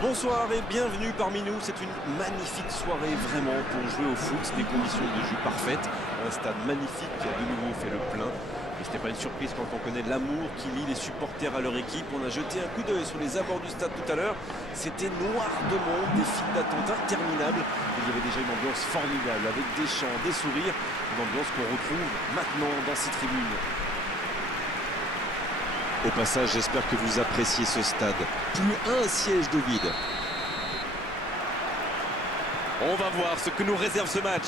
Bonsoir et bienvenue parmi nous. C'est une magnifique soirée vraiment pour jouer au foot. Des conditions de jeu parfaites. Un stade magnifique qui a de nouveau fait le plein. Et ce n'est pas une surprise quand on connaît l'amour qui lie les supporters à leur équipe. On a jeté un coup d'œil sur les abords du stade tout à l'heure. C'était noir de monde, des files d'attente interminables. Il y avait déjà une ambiance formidable avec des chants, des sourires. Une ambiance qu'on retrouve maintenant dans ces tribunes. Au passage, j'espère que vous appréciez ce stade. Plus un siège de vide. On va voir ce que nous réserve ce match.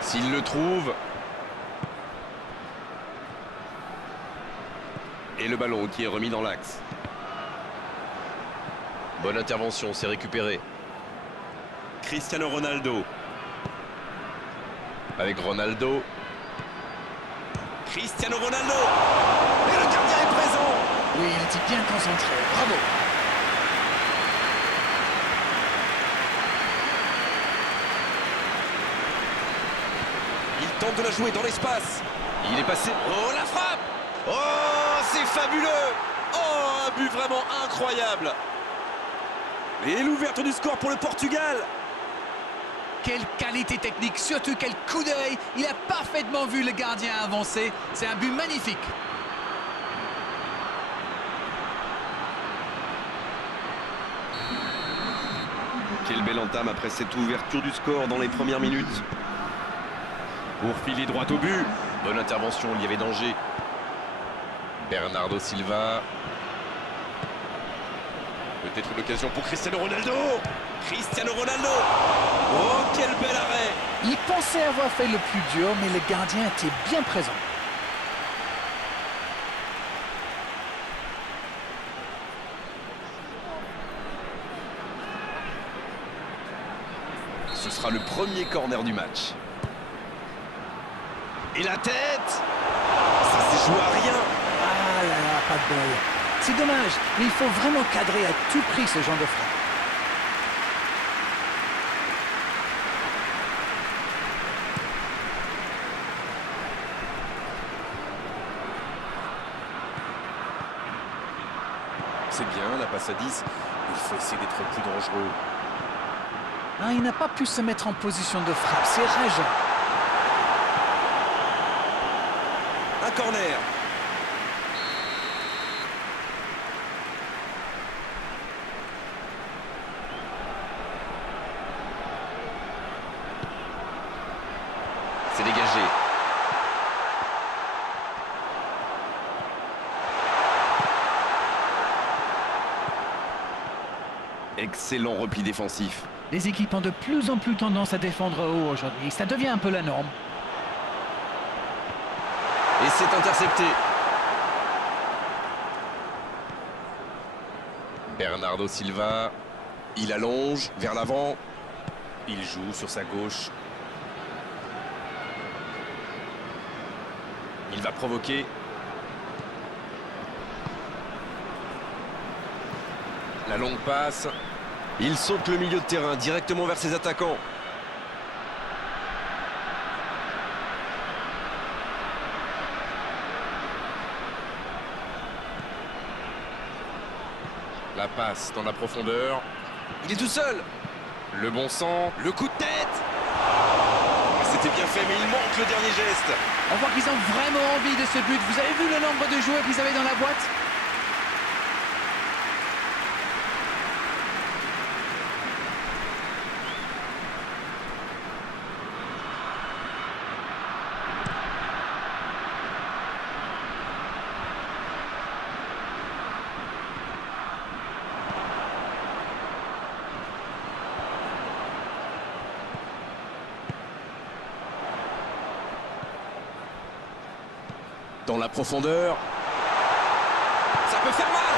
S'il le trouve. Et le ballon qui est remis dans l'axe. Bonne intervention, c'est récupéré. Cristiano Ronaldo. Avec Ronaldo. Cristiano Ronaldo. Et le gardien est présent. Oui, il était bien concentré. Bravo. Il tente de la jouer dans l'espace. Il est passé. Oh, la frappe. Oh, c'est fabuleux. Oh, un but vraiment incroyable. Et l'ouverture du score pour le Portugal. Quelle qualité technique, surtout quel coup d'œil. Il a parfaitement vu le gardien avancer. C'est un but magnifique. Quelle belle entame après cette ouverture du score dans les premières minutes. Pour filer droit au but. Bonne intervention, il y avait danger. Bernardo Silva. Peut-être une occasion pour Cristiano Ronaldo. Cristiano Ronaldo. Oh, quel bel arrêt. Il pensait avoir fait le plus dur, mais le gardien était bien présent. Ce sera le premier corner du match. Et la tête. Ça s'est joué à rien. Ah là là, pas de bol. C'est dommage, mais il faut vraiment cadrer à tout prix ce genre de frappe. C'est bien, la passe à 10. Il faut essayer d'être plus dangereux. Ah, il n'a pas pu se mettre en position de frappe, c'est rageant. Un corner. C'est dégagé. Excellent repli défensif. Les équipes ont de plus en plus tendance à défendre haut aujourd'hui. Ça devient un peu la norme. Et c'est intercepté. Bernardo Silva. Il allonge vers l'avant. Il joue sur sa gauche. Il va provoquer. La longue passe. Il saute le milieu de terrain directement vers ses attaquants. La passe dans la profondeur. Il est tout seul. Le bon sang, le coup de tête. C'était bien fait, mais il manque le dernier geste. On voit qu'ils ont vraiment envie de ce but. Vous avez vu le nombre de joueurs qu'ils avaient dans la boîte? Dans la profondeur. Ça peut faire mal.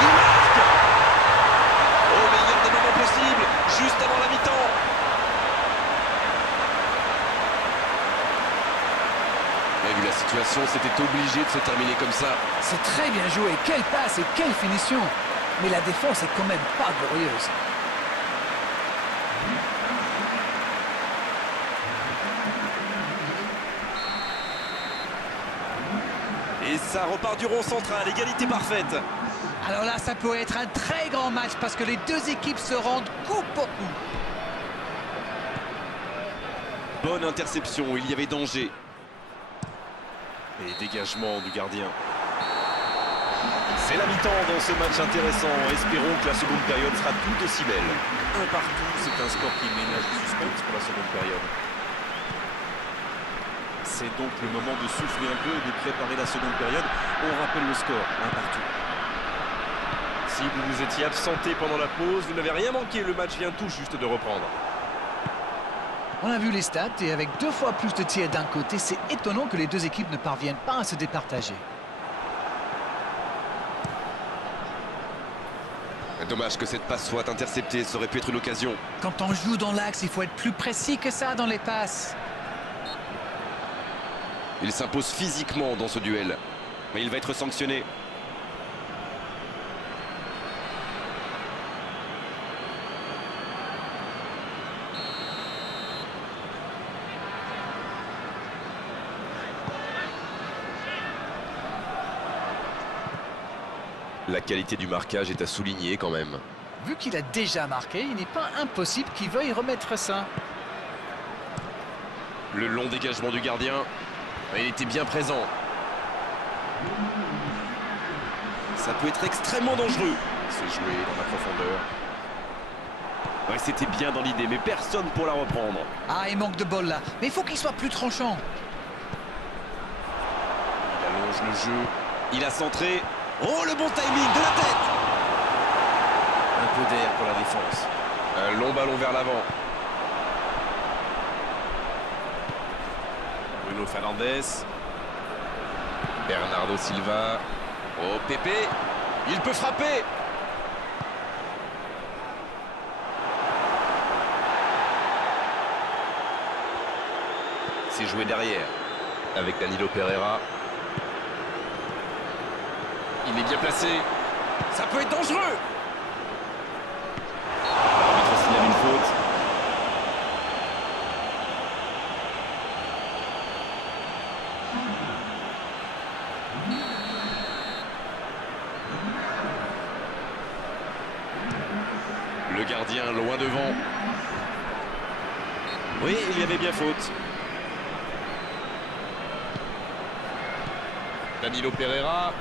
Il marque. Au meilleur des moments possibles, juste avant la mi-temps. Et vu la situation, c'était obligé de se terminer comme ça. C'est très bien joué. Quelle passe et quelle finition. Mais la défense est quand même pas glorieuse. Et ça repart du rond central, égalité parfaite. Alors là, ça peut être un très grand match parce que les deux équipes se rendent coup pour coup. Bonne interception, il y avait danger. Et dégagement du gardien. C'est la mi-temps dans ce match intéressant. Espérons que la seconde période sera tout aussi belle. Un partout, c'est un score qui ménage le suspense pour la seconde période. C'est donc le moment de souffler un peu et de préparer la seconde période. On rappelle le score, un partout. Si vous vous étiez absenté pendant la pause, vous n'avez rien manqué. Le match vient tout juste de reprendre. On a vu les stats et avec 2 fois plus de tirs d'un côté, c'est étonnant que les deux équipes ne parviennent pas à se départager. Dommage que cette passe soit interceptée, ça aurait pu être une occasion. Quand on joue dans l'axe, il faut être plus précis que ça dans les passes. Il s'impose physiquement dans ce duel, mais il va être sanctionné. La qualité du marquage est à souligner quand même. Vu qu'il a déjà marqué, il n'est pas impossible qu'il veuille remettre ça. Le long dégagement du gardien, il était bien présent. Ça peut être extrêmement dangereux. C'est joué dans la profondeur. Ouais, c'était bien dans l'idée, mais personne pour la reprendre. Ah, il manque de bol là, mais il faut qu'il soit plus tranchant. Il allonge le jeu, il a centré. Oh, le bon timing de la tête! Un peu d'air pour la défense. Un long ballon vers l'avant. Bruno Fernandes. Bernardo Silva. Oh, Pépé. Il peut frapper. C'est joué derrière. Avec Danilo Pereira. Il est bien placé. Ça peut être dangereux. L'arbitre signale une faute. Le gardien loin devant. Oui, il y avait bien faute. Danilo Pereira.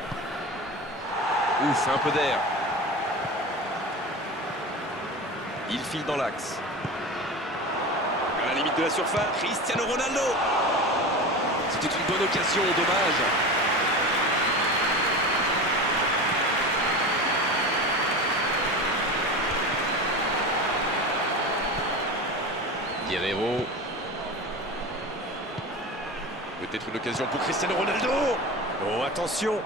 Ouf, un peu d'air. Il file dans l'axe. À la limite de la surface, Cristiano Ronaldo. C'était une bonne occasion, dommage. Guerreiro. Peut-être une occasion pour Cristiano Ronaldo. Oh, attention.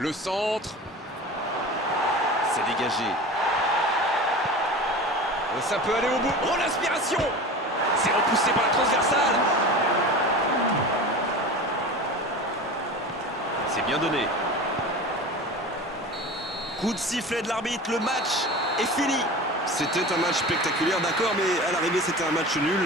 Le centre. C'est dégagé. Ça peut aller au bout. Oh, l'inspiration. C'est repoussé par la transversale. C'est bien donné. Coup de sifflet de l'arbitre. Le match est fini. C'était un match spectaculaire, d'accord, mais à l'arrivée, c'était un match nul.